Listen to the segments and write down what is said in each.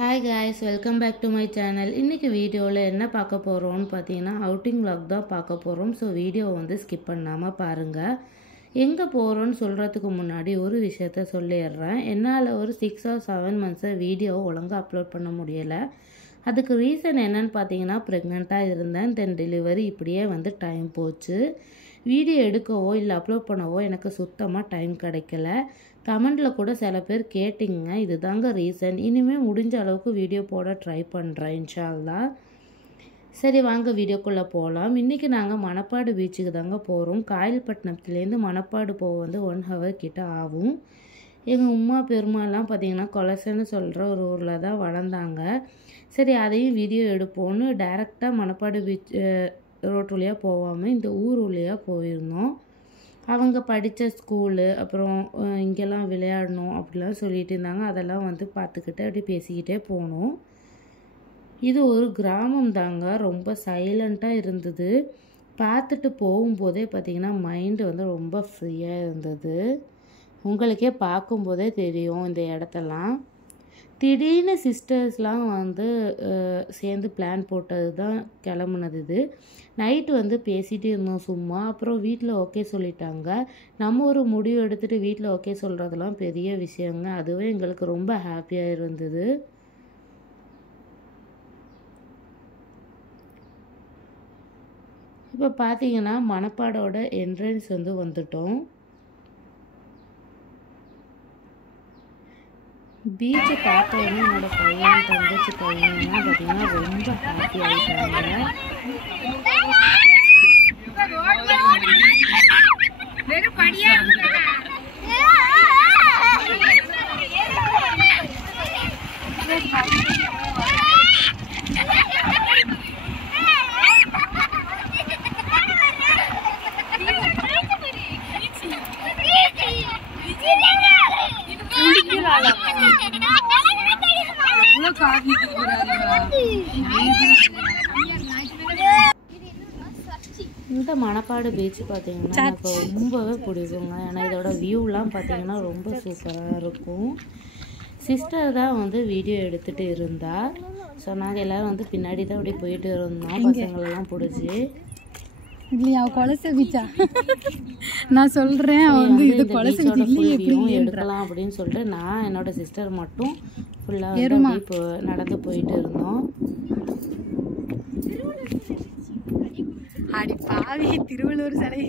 Hi guys, welcome back to my channel. இன்றைக்கி வீடியோவில் என்ன பார்க்க போகிறோம்னு பார்த்தீங்கன்னா அவுட்டிங் vlog தான் பார்க்க போகிறோம். ஸோ வீடியோ ஸ்கிப் பண்ணாமல் பாருங்கள். எங்கே போகிறோன்னு சொல்கிறதுக்கு முன்னாடி ஒரு விஷயத்த சொல்லிடுறேன். என்னால் ஒரு 6 or 7 months வீடியோவை ஒழுங்காக அப்லோட் பண்ண முடியலை. அதுக்கு ரீசன் என்னன்னு பார்த்தீங்கன்னா ப்ரெக்னெண்ட்டாக இருந்தேன். தென் டெலிவரி இப்படியே டைம் போச்சு. வீடியோ எடுக்கவோ இல்லை அப்லோட் பண்ணவோ எனக்கு சுத்தமாக டைம் கிடைக்கல. கமெண்டில் கூட சில பேர் கேட்டிங்க, இதுதாங்க ரீசன். இனிமேல் முடிஞ்ச அளவுக்கு வீடியோ போட ட்ரை பண்ணுறேன் இன்ஷா அல்லாஹ். சரி வாங்க வீடியோக்குள்ளே போகலாம். இன்றைக்கி நாங்கள் மணப்பாடு பீச்சுக்கு தாங்க போகிறோம். காயல்பட்டினத்துலேருந்து மணப்பாடு போக 1 hour கிட்ட ஆகும். எங்கள் உமா பெருமாள்லாம் பார்த்திங்கன்னா கொலசன்னு சொல்கிற ஒரு ஊரில் தான் வளர்ந்தாங்க. சரி அதையும் வீடியோ எடுப்போன்னு டைரெக்டாக மணப்பாடு பீச் ரோட் வழியாக போகாமல் இந்த ஊர் வழியாக போயிருந்தோம். அவங்க படித்த ஸ்கூலு அப்புறம் இங்கெல்லாம் விளையாடணும் அப்படிலாம் சொல்லிட்டு இருந்தாங்க. அதெல்லாம் பார்த்துக்கிட்டு அப்படி பேசிக்கிட்டே போனோம். இது ஒரு கிராமம் தாங்க, ரொம்ப சைலண்ட்டாக இருந்தது. பார்த்துட்டு போகும்போதே பார்த்திங்கன்னா மைண்டு ரொம்ப ஃப்ரீயாக இருந்தது. உங்களுக்கே பார்க்கும்போதே தெரியும் இந்த இடத்தெல்லாம். திடீர்னு சிஸ்டர்ஸ்லாம் சேர்ந்து பிளான் போட்டது தான் கிளம்புனது. இது நைட்டு பேசிகிட்டு இருந்தோம் சும்மா. அப்புறம் வீட்டில் ஓகே சொல்லிட்டாங்க. நம்ம ஒரு முடிவு எடுத்துகிட்டு வீட்டில் ஓகே சொல்கிறதெல்லாம் பெரிய விஷயங்க. அதுவே எங்களுக்கு ரொம்ப ஹாப்பியாக இருந்தது. இப்போ பார்த்தீங்கன்னா மணப்பாடோட என்ட்ரன்ஸ் வந்துட்டோம். பீச்சை பார்த்தோன்னே என்னோட பையன் தங்கச்சி பையன்லாம் பார்த்தீங்கன்னா ரொம்ப ஹாப்பி ஆகிட்டாங்க. இந்த மணப்பாடு பீச் பார்த்தீங்கன்னா எனக்கு ரொம்பவே பிடிக்குங்க. ஏன்னா இதோட வியூலாம் பார்த்தீங்கன்னா ரொம்ப சூப்பராக இருக்கும். சிஸ்டர் தான் வீடியோ எடுத்துகிட்டு இருந்தா. ஸோ நாங்கள் எல்லோரும் பின்னாடி தான் அப்படி போயிட்டு இருந்தோம் பசங்களெல்லாம் பிடிச்சி. இல்லையா கொலசை பீச்சா? நான் சொல்கிறேன் இது கொலசை பீச் எடுக்கலாம் அப்படின்னு சொல்லிட்டு நான் என்னோட சிஸ்டர் மட்டும் ஃபுல்லாக இப்போ நடந்து போயிட்டு இருந்தோம். அடி பாவி, திருவள்ளுவர் சிலை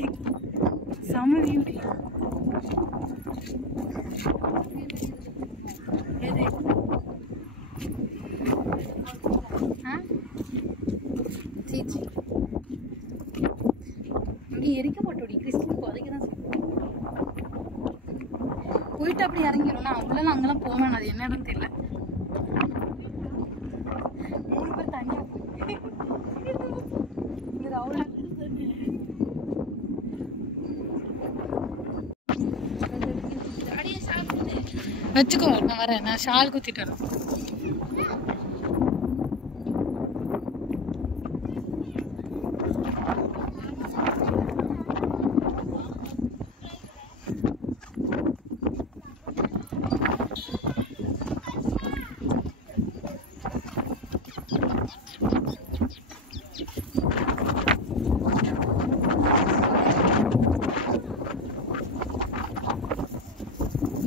சமதி. சீச்சி இங்கே எரிக்க மாட்டோடி, கிறிஸ்டின் உதைக்க தான் போயிட்டு அப்படி இறங்கிடும். அவ்வளோலாம் அங்கெல்லாம் போவேன். அது என்ன இடம் தெரியல. 3 பேர் தனியாக வச்சுக்கோ. நான் வரேன், நான் ஷால் குத்திட்டு வரேன்.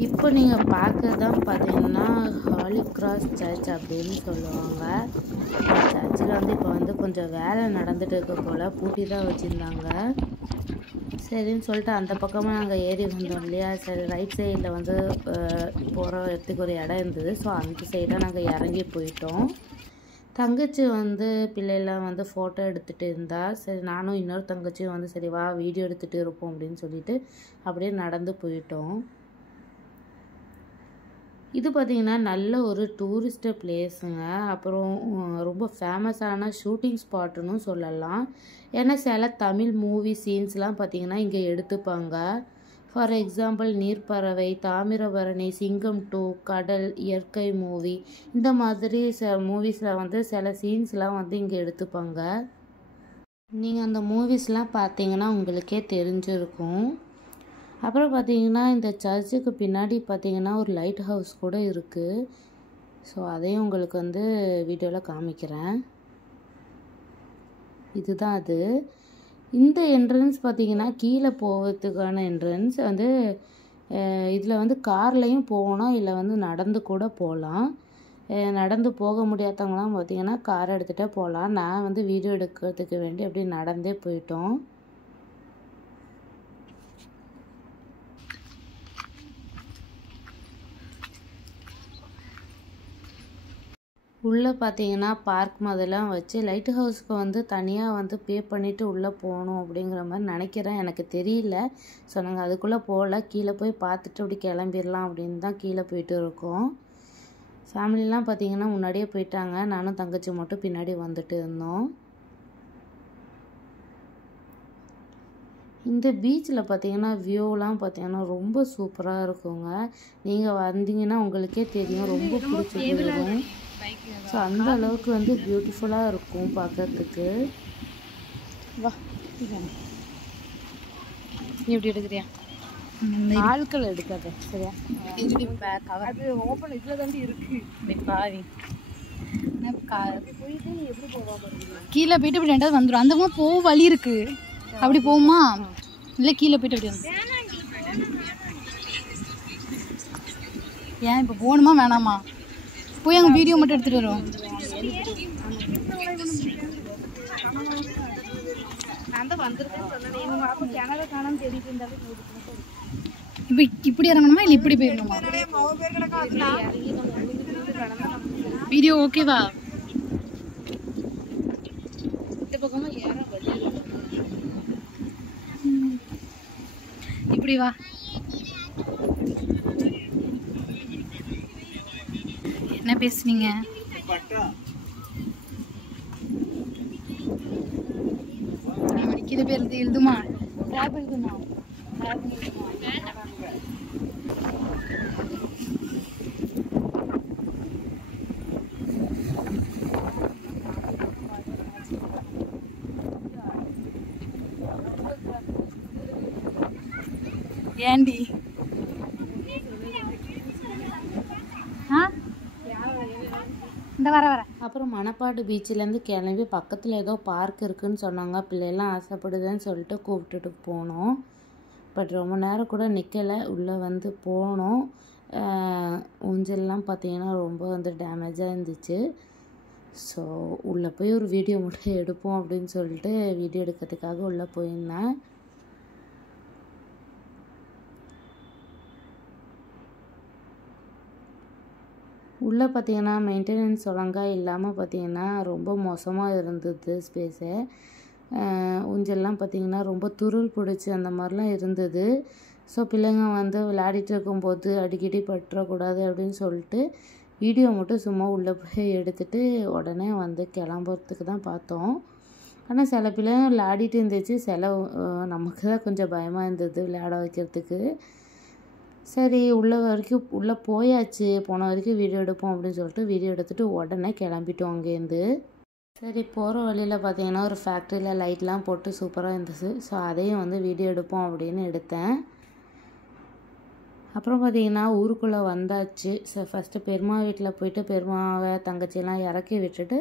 இப்போ நீங்கள் பார்க்கறதான் பார்த்தீங்கன்னா ஹாலி கிராஸ் சர்ச் அப்படின்னு சொல்லுவாங்க. சர்ச்சில் இப்போ கொஞ்சம் வேலை நடந்துட்டு இருக்க போல் பூட்டி தான் வச்சுருந்தாங்க. சரின்னு சொல்லிட்டு அந்த பக்கமாக நாங்கள் ஏறி வந்தோம் இல்லையா. சரி ரைட் சைடில் போகிற இடத்துக்கு ஒரு இடம் இருந்தது. ஸோ அந்த சைடாக நாங்கள் இறங்கி போயிட்டோம். தங்கச்சி பிள்ளைலாம் ஃபோட்டோ எடுத்துகிட்டு இருந்தா. சரி நானும் இன்னொரு தங்கச்சியும் சரி வா வீடியோ எடுத்துகிட்டு இருப்போம் அப்படின்னு சொல்லிட்டு அப்படியே நடந்து போயிட்டோம். இது பார்த்திங்கன்னா நல்ல ஒரு டூரிஸ்ட் பிளேஸுங்க. அப்புறம் ரொம்ப ஃபேமஸான ஷூட்டிங் ஸ்பாட்டுன்னு சொல்லலாம். ஏன்னா சில தமிழ் மூவி சீன்ஸ்லாம் பார்த்திங்கன்னா இங்கே எடுத்துப்பாங்க. ஃபார் எக்ஸாம்பிள் நீர்ப்பறவை, தாமிரபரணி, சிங்கம் 2, கடல், இயற்கை மூவி, இந்த மாதிரி மூவிஸில் சில சீன்ஸ்லாம் இங்கே எடுத்துப்பாங்க. நீங்கள் அந்த மூவிஸ்லாம் பார்த்தீங்கன்னா உங்களுக்கே தெரிஞ்சிருக்கும். அப்புறம் பார்த்தீங்கன்னா இந்த சர்ச்சுக்கு பின்னாடி பார்த்தீங்கன்னா ஒரு லைட் ஹவுஸ் கூட இருக்குது. ஸோ அதையும் உங்களுக்கு வந்து வீடியோவில் காமிக்கிறேன். இதுதான் அது. இந்த என்ட்ரன்ஸ் பார்த்திங்கன்னா கீழே போகிறதுக்கான என்ட்ரன்ஸ் வந்து இதில் வந்து கார்லேயும் போகணும், இல்லை வந்து நடந்து கூட போகலாம். நடந்து போக முடியாதவங்களாம் பார்த்திங்கன்னா கார் எடுத்துகிட்டே போகலாம். நான் வந்து வீடியோ எடுக்கிறதுக்கு வேண்டி அப்படி நடந்தே போயிட்டோம். உள்ளே பார்த்தீங்கன்னா பார்க் மாதிரிலாம் வச்சு லைட் ஹவுஸ்க்கு வந்து தனியாக வந்து பே பண்ணிவிட்டு உள்ளே போகணும் அப்படிங்கிற மாதிரி நினைக்கிறேன், எனக்கு தெரியல. ஸோ நாங்கள் அதுக்குள்ளே போகல, கீழே போய் பார்த்துட்டு அப்படி கிளம்பிடலாம் அப்படின்னு தான் கீழே போயிட்டு இருக்கோம். ஃபேமிலிலாம் பார்த்தீங்கன்னா முன்னாடியே போயிட்டாங்க, நானும் தங்கச்சி மட்டும் பின்னாடி வந்துட்டு இருந்தோம். இந்த பீச்சில் பார்த்தீங்கன்னா வியூலாம் பார்த்தீங்கன்னா ரொம்ப சூப்பராக இருக்குங்க. நீங்கள் வந்தீங்கன்னா உங்களுக்கே தெரியும், ரொம்ப பிடிச்சி போயிடும். ஸோ அந்த அளவுக்கு வந்து பியூட்டிஃபுல்லாக இருக்கும் பார்க்கறதுக்கு. வா நீ எப்படி எடுக்கிறியா? ஆட்கள் எடுக்காத சரியா? அது ஓப்பன் இதில் தான் இருக்கு. பாவி கீழே போயிட்டு இப்படி ரெண்டாவது வந்துடும். அந்த பக்கம் போக வழி இருக்கு, அப்படி போகுமா? இல்லை கீழே போயிட்டு அப்படி வந்து ஏன் இப்போ போகணுமா வேணாமா? போய் அங்கே வீடியோ மட்டும் எடுத்துகிட்டு வரோம். இப்போ இப்படி இறங்கணுமா இல்லை இப்படி போயிடணுமா? வீடியோ ஓகேவா? இந்த பக்கமா ஏற வழி இப்படி வா. என்ன பேசுனீங்க? இது பேர் எழுதுமா? எழுதுமா? ஏண்டி இந்த வர அப்புறம் மணப்பாடு பீச்சிலேருந்து கிளம்பி பக்கத்தில் ஏதோ பார்க் இருக்குதுன்னு சொன்னாங்க. பிள்ளைலாம் ஆசைப்படுதுன்னு சொல்லிட்டு கூப்பிட்டுட்டு போனோம். பட் ரொம்ப நேரம் கூட நிற்கலை, உள்ளே வந்து போனோம். ஊஞ்சல்லாம் பார்த்தீங்கன்னா ரொம்ப வந்து டேமேஜாக இருந்துச்சு. ஸோ உள்ளே போய் ஒரு வீடியோ மட்டும் எடுப்போம் அப்படின்னு சொல்லிட்டு வீடியோ எடுக்கிறதுக்காக உள்ளே போயிருந்தேன். உள்ளே பார்த்தீங்கன்னா மெயின்டெனன்ஸ் ஒழுங்காக இல்லாமல் பார்த்தீங்கன்னா ரொம்ப மோசமாக இருந்தது ஸ்பேஸு. ஊஞ்சல்லாம் பார்த்தீங்கன்னா ரொம்ப துருள் பிடிச்சி அந்த மாதிரிலாம் இருந்தது. ஸோ பிள்ளைங்க வந்து விளையாடிட்டு இருக்கும்போது அடிக்கடி பற்றக்கூடாது அப்படின்னு சொல்லிட்டு வீடியோ மட்டும் சும்மா உள்ளே போய் எடுத்துகிட்டு உடனே வந்து கிளம்புறதுக்கு தான் பார்த்தோம். ஆனால் சில பிள்ளைங்க விளையாடிட்டு இருந்துச்சு, சில நமக்கு தான் கொஞ்சம் பயமாக இருந்தது விளையாட வைக்கிறதுக்கு. சரி உள்ளே போயாச்சு, போன வரைக்கும் வீடியோ எடுப்போம் அப்படின்னு சொல்லிட்டு வீடியோ எடுத்துகிட்டு உடனே கிளம்பிட்டோம் அங்கேருந்து. சரி போகிற வழியில் பார்த்தீங்கன்னா ஒரு ஃபேக்ட்ரியில் லைட்லாம் போட்டு சூப்பராக இருந்துச்சு. ஸோ அதையும் வந்து வீடியோ எடுப்போம் அப்படின்னு எடுத்தேன். அப்புறம் பார்த்தீங்கன்னா ஊருக்குள்ளே வந்தாச்சு. ஸோ ஃபஸ்ட்டு பெருமா வீட்டில் போயிட்டு பெருமாவை தங்கச்சியெல்லாம் இறக்கி விட்டுட்டு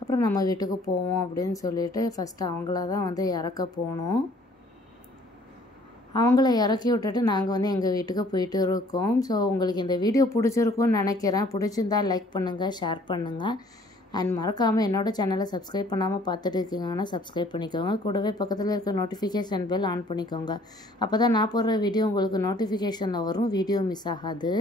அப்புறம் நம்ம வீட்டுக்கு போவோம் அப்படின்னு சொல்லிட்டு ஃபஸ்ட்டு அவங்கள தான் வந்து இறக்க போனோம். அவங்கள இறக்கி விட்டுட்டு நாங்கள் வந்து எங்கள் வீட்டுக்கு போயிட்டு இருக்கோம். ஸோ உங்களுக்கு இந்த வீடியோ பிடிச்சிருக்குன்னு நினைக்கிறேன். பிடிச்சிருந்தா லைக் பண்ணுங்கள், ஷேர் பண்ணுங்கள். அண்ட் மறக்காமல் என்னோடய சேனலை சப்ஸ்கிரைப் பண்ணாமல் பார்த்துட்டு இருக்கீங்கன்னா சப்ஸ்கிரைப் பண்ணிக்கோங்க. கூடவே பக்கத்தில் இருக்க நோட்டிஃபிகேஷன் பெல் ஆன் பண்ணிக்கோங்க. அப்போ தான் நான் போடுற வீடியோ உங்களுக்கு நோட்டிஃபிகேஷனில் வரும், வீடியோ மிஸ் ஆகாது.